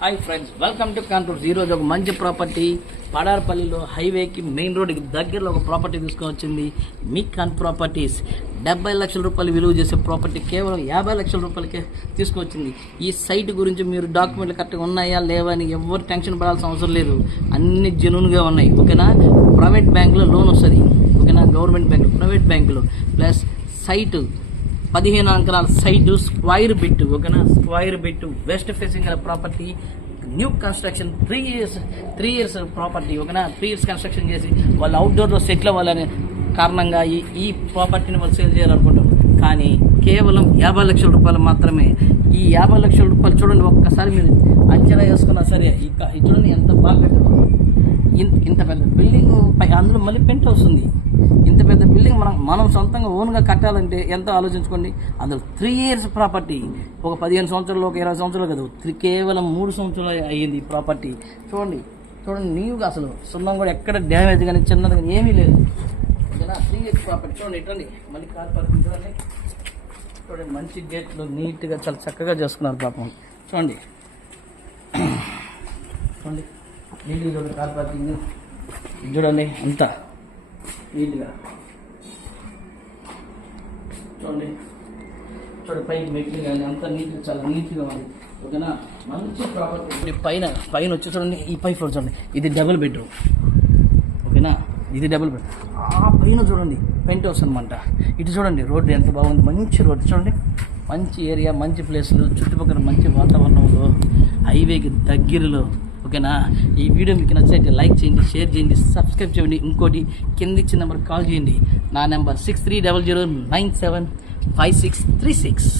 Hi friends welcome to Kanpur ఈరోజు ఒక మంచి ప్రాపర్టీ పడారపల్లిలో హైవేకి మెయిన్ రోడ్కి దగ్గరలో ఒక ప్రాపర్టీ తీసుకొని వచ్చింది మిక్ అండ్ ప్రాపర్టీస్ డెబ్బై లక్షల రూపాయలు విలువ చేసే ప్రాపర్టీ కేవలం యాభై లక్షల రూపాయలకే తీసుకొచ్చింది. ఈ సైట్ గురించి మీరు డాక్యుమెంట్లు కరెక్ట్గా ఉన్నాయా లేవా అని ఎవరు టెన్షన్ పడాల్సిన అవసరం లేదు. అన్ని జెన్యున్గా ఉన్నాయి. ఓకేనా? ప్రైవేట్ బ్యాంకులో లోన్ వస్తుంది. ఓకేనా? గవర్నమెంట్ బ్యాంకు ప్రైవేట్ బ్యాంకులో ప్లస్ సైటు పదిహేను అంకరాల సైడ్ స్క్వైర్ బిట్ ఓకేనా? స్క్వైర్ బిట్ వెస్ట్ ఫేసింగ్ గల property new construction three years three years property ఓకేనా? త్రీ ఇయర్స్ కన్స్ట్రక్షన్ చేసి వాళ్ళు అవుట్డోర్లో సెటిల్ అవ్వాలనే కారణంగా ఈ ఈ ప్రాపర్టీని వాళ్ళు సేల్ చేయాలనుకుంటారు కానీ కేవలం యాభై లక్షల రూపాయలు మాత్రమే. ఈ యాభై లక్షల రూపాయలు చూడండి ఒక్కసారి మీరు అంచనా వేసుకున్నా సరే ఇక చూడండి ఎంత బాగా కట్టారు. ఇంత ఇంత పెద్ద బిల్డింగ్ అందులో మళ్ళీ పెంట్ వస్తుంది ఇంత పెద్ద బిల్డింగ్ మనం మనం సొంతంగా ఓన్గా కట్టాలంటే ఎంతో ఆలోచించుకోండి? అందులో త్రీ ఇయర్స్ ప్రాపర్టీ ఒక పదిహేను సంవత్సరాలు ఒక ఇరవై సంవత్సరాలు కాదు. త్రీ కేవలం మూడు సంవత్సరాలు అయ్యింది ఈ ప్రాపర్టీ చూడండి చూడండి నీవుగా అసలు సున్నం కూడా ఎక్కడ డ్యామేజ్ కానీ చిన్నది కానీ ఏమీ లేదు. త్రీ ఇయర్స్ ప్రాపర్టీ చూడండి ఇటండి మళ్ళీ కార్ పార్కింగ్ చూడండి. చూడండి మంచి గేట్లు నీట్గా చాలా చక్కగా చేసుకున్నారు పాపం. చూడండి. చూడండి నీట్గా చూడండి కార్ పార్కింగ్ చూడండి అంతా. నీట్గా చూడండి. చూడండి పైకి మెట్లు కానీ అంతా నీట్గా చాలా నీట్గా ఉంది. ఓకేనా? మంచి ప్రాపర్టీ. పైన పైన వచ్చి చూడండి ఈ పై ఫ్లోర్ చూడండి. ఇది డబుల్ బెడ్రూమ్ ఓకేనా? ఇది డబుల్ బెడ్ ఆ పైన చూడండి పెంట్ హౌస్ అనమాట ఇటు చూడండి రోడ్డు ఎంత బాగుంది. మంచి రోడ్డు. చూడండి మంచి ఏరియా మంచి ప్లేసులు చుట్టుపక్కల మంచి వాతావరణంలో హైవేకి దగ్గరలో. ఓకేనా? ఈ వీడియో మీకు నచ్చినట్టు లైక్ చేయండి షేర్ చేయండి సబ్స్క్రైబ్ చేయండి. ఇంకోటి కింద ఇచ్చిన నెంబర్ కాల్ చేయండి. నా number six three double zero nine seven five six three six.